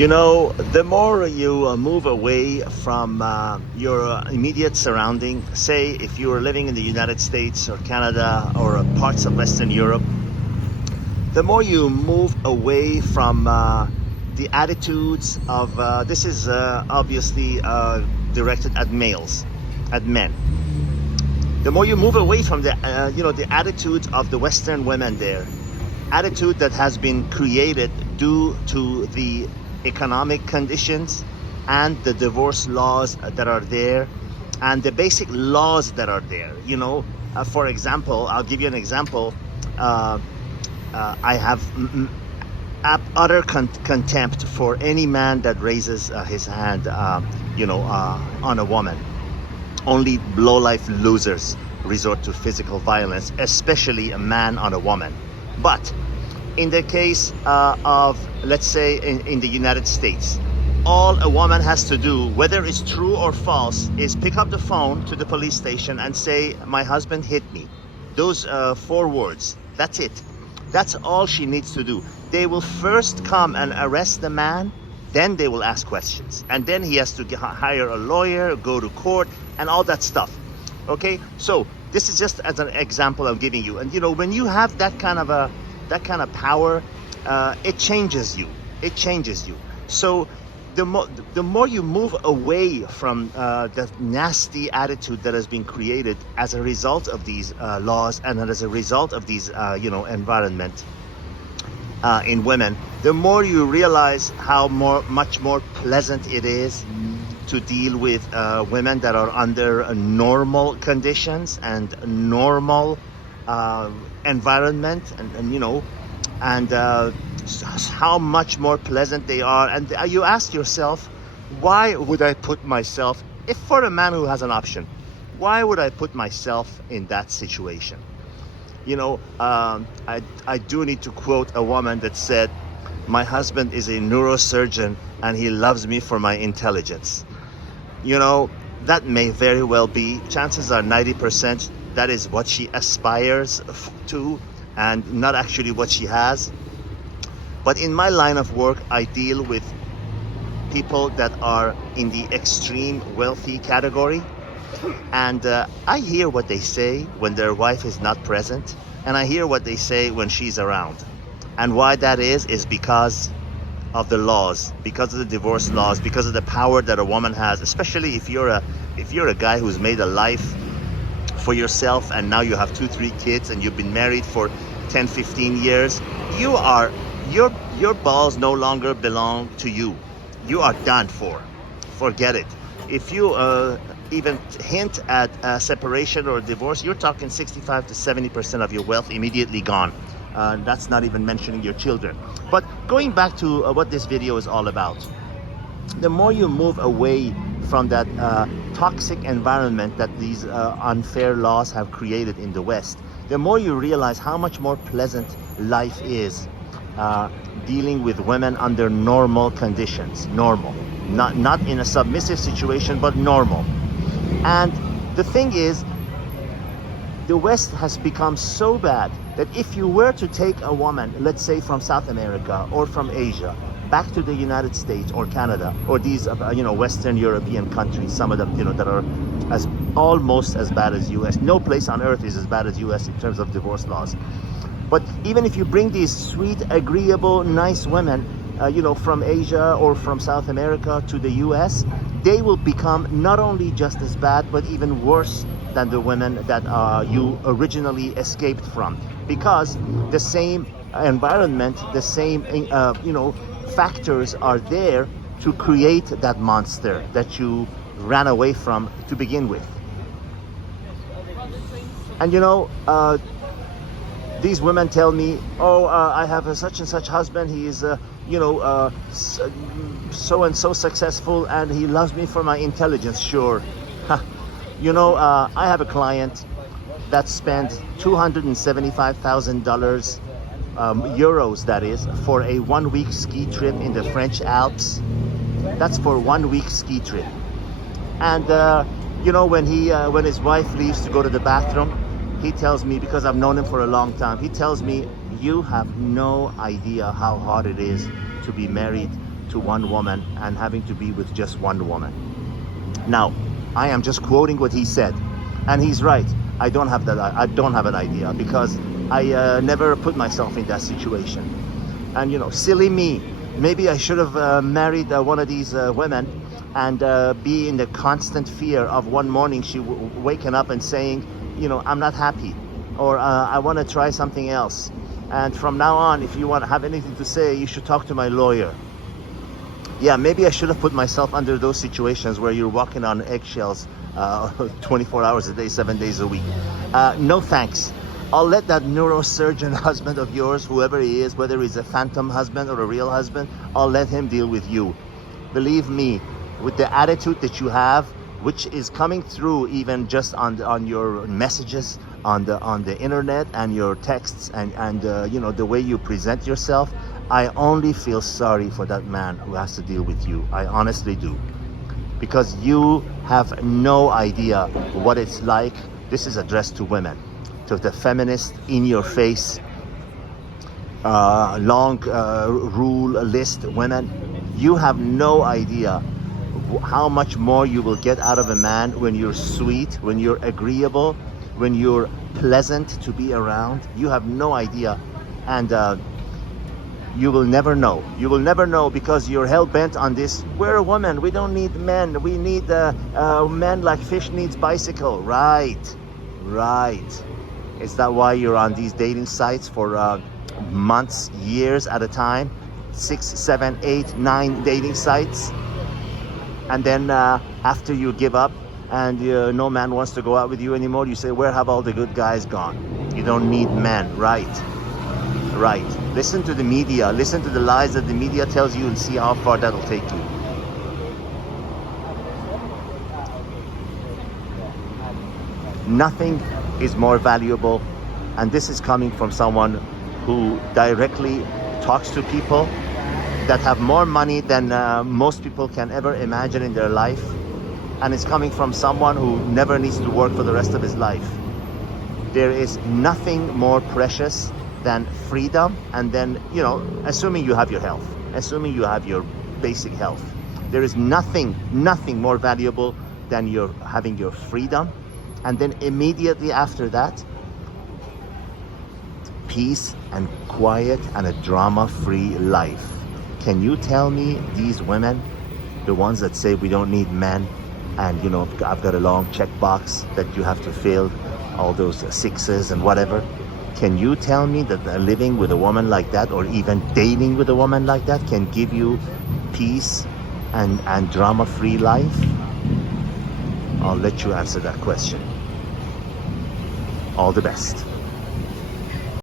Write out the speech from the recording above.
You know, the more you move away from your immediate surrounding, say if you are living in the United States or Canada or parts of Western Europe, the more you move away from the attitudes of, this is obviously directed at males, at men. The more you move away from the attitudes of the Western women there, attitude that has been created due to the economic conditions and the divorce laws that are there and the basic laws that are there. For example, I'll give you an example. I have utter contempt for any man that raises his hand on a woman. Only low-life losers resort to physical violence, especially a man on a woman. But in the case of, let's say, in the United States, all a woman has to do, whether it's true or false, is pick up the phone to the police station and say, my husband hit me. Those 4 words, that's it. That's all she needs to do. They will first come and arrest the man, then they will ask questions. And then he has to hire a lawyer, go to court, and all that stuff. Okay? So this is just as an example I'm giving you. And when you have that kind of power, it changes you. It changes you. So the more you move away from the nasty attitude that has been created as a result of these laws and as a result of these environment in women, the more you realize how much more pleasant it is to deal with women that are under normal conditions and normal environment, and how much more pleasant they are. And you ask yourself, why would I put myself, if for a man who has an option, why would I put myself in that situation? I do need to quote a woman that said, my husband is a neurosurgeon and he loves me for my intelligence. That may very well be. Chances are 90% that is what she aspires to and not actually what she has. But in my line of work, I deal with people that are in the extreme wealthy category. And I hear what they say when their wife is not present. And I hear what they say when she's around. And why that is because of the laws, because of the divorce laws, because of the power that a woman has, especially if you're a guy who's made a life for yourself and now you have 2-3 kids and you've been married for 10-15 years. Your balls no longer belong to you. You are done for. Forget it. If you even hint at separation or divorce, you're talking 65 to 70% of your wealth immediately gone. That's not even mentioning your children. But going back to what this video is all about, the more you move away from that toxic environment that these unfair laws have created in the West, the more you realize how much more pleasant life is dealing with women under normal conditions. Normal. Not in a submissive situation, but normal. And the thing is, the West has become so bad that if you were to take a woman, let's say from South America or from Asia, back to the United States or Canada or these Western European countries, some of them that are almost as bad as US. No place on earth is as bad as US in terms of divorce laws. But even if you bring these sweet, agreeable, nice women, from Asia or from South America to the US, they will become not only just as bad, but even worse than the women that you originally escaped from. Because the same environment, the same, factors are there to create that monster that you ran away from to begin with. And these women tell me, I have a such and such husband. He is, so and so successful, and he loves me for my intelligence. Sure. I have a client that spent $275,000, euros that is, for a 1-week ski trip in the French Alps. That's for 1-week ski trip. And when his wife leaves to go to the bathroom, he tells me, because I've known him for a long time, he tells me, you have no idea how hard it is to be married to one woman and having to be with just one woman. Now, I am just quoting what he said, and he's right. I don't have an idea, because I never put myself in that situation. And silly me. Maybe I should have married one of these women and be in the constant fear of one morning she waking up and saying, I'm not happy, or I want to try something else. And from now on, if you want to have anything to say, you should talk to my lawyer. Yeah, maybe I should have put myself under those situations where you're walking on eggshells 24 hours a day, 7 days a week. No thanks. I'll let that neurosurgeon husband of yours, whoever he is, whether he's a phantom husband or a real husband, I'll let him deal with you. Believe me, with the attitude that you have, which is coming through even just on your messages on the internet and your texts and the way you present yourself, I only feel sorry for that man who has to deal with you. I honestly do, because you have no idea what it's like. This is addressed to women, to the feminist, in your face, long rule list women. You have no idea how much more you will get out of a man when you're sweet, when you're agreeable, when you're pleasant to be around. You have no idea, and you will never know. You will never know, because you're hell-bent on this. We're a woman, we don't need men, we need men like fish needs bicycle. Right. Is that why you're on these dating sites for months, years at a time? 6, 7, 8, 9 dating sites? And then after you give up and no man wants to go out with you anymore, you say, where have all the good guys gone? You don't need men. Right. Listen to the media. Listen to the lies that the media tells you, and see how far that'll take you. Nothing is more valuable, and this is coming from someone who directly talks to people that have more money than most people can ever imagine in their life, and it's coming from someone who never needs to work for the rest of his life. There is nothing more precious than freedom, and then, assuming you have your health, assuming you have your basic health, there is nothing more valuable than having your freedom, and then immediately after that, peace and quiet and a drama-free life. Can you tell me these women, the ones that say we don't need men, and I've got a long checkbox that you have to fill, all those 6s and whatever, can you tell me that living with a woman like that, or even dating with a woman like that, can give you peace and drama-free life? I'll let you answer that question. All the best.